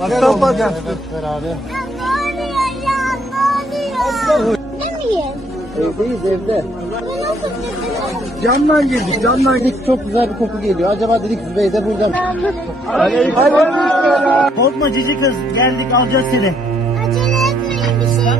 Baştan başla. beraber. Ne oluyor ya? Ne oluyor? Ne miyim? Evdeyiz evde. Bu nasıl gidiyor? Camdan girdik, camdan girdik. Çok güzel bir koku geliyor. Acaba dedik Zübeyde burada. Korkma cici kız geldik alacağız seni. Acele etmeyin bir şey.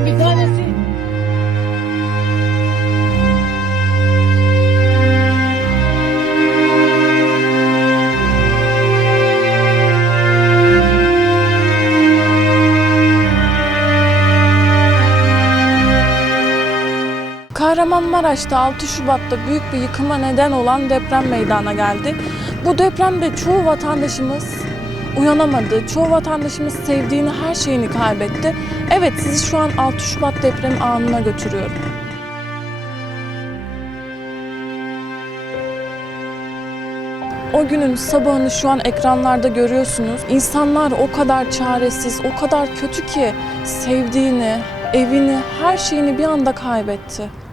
Kahramanmaraş'ta 6 Şubat'ta büyük bir yıkıma neden olan deprem meydana geldi. Bu depremde çoğu vatandaşımız uyanamadı. Çoğu vatandaşımız sevdiğini, her şeyini kaybetti. Evet, sizi şu an 6 Şubat depremi anına götürüyorum. O günün sabahını şu an ekranlarda görüyorsunuz. İnsanlar o kadar çaresiz, o kadar kötü ki sevdiğini, evini, her şeyini bir anda kaybetti.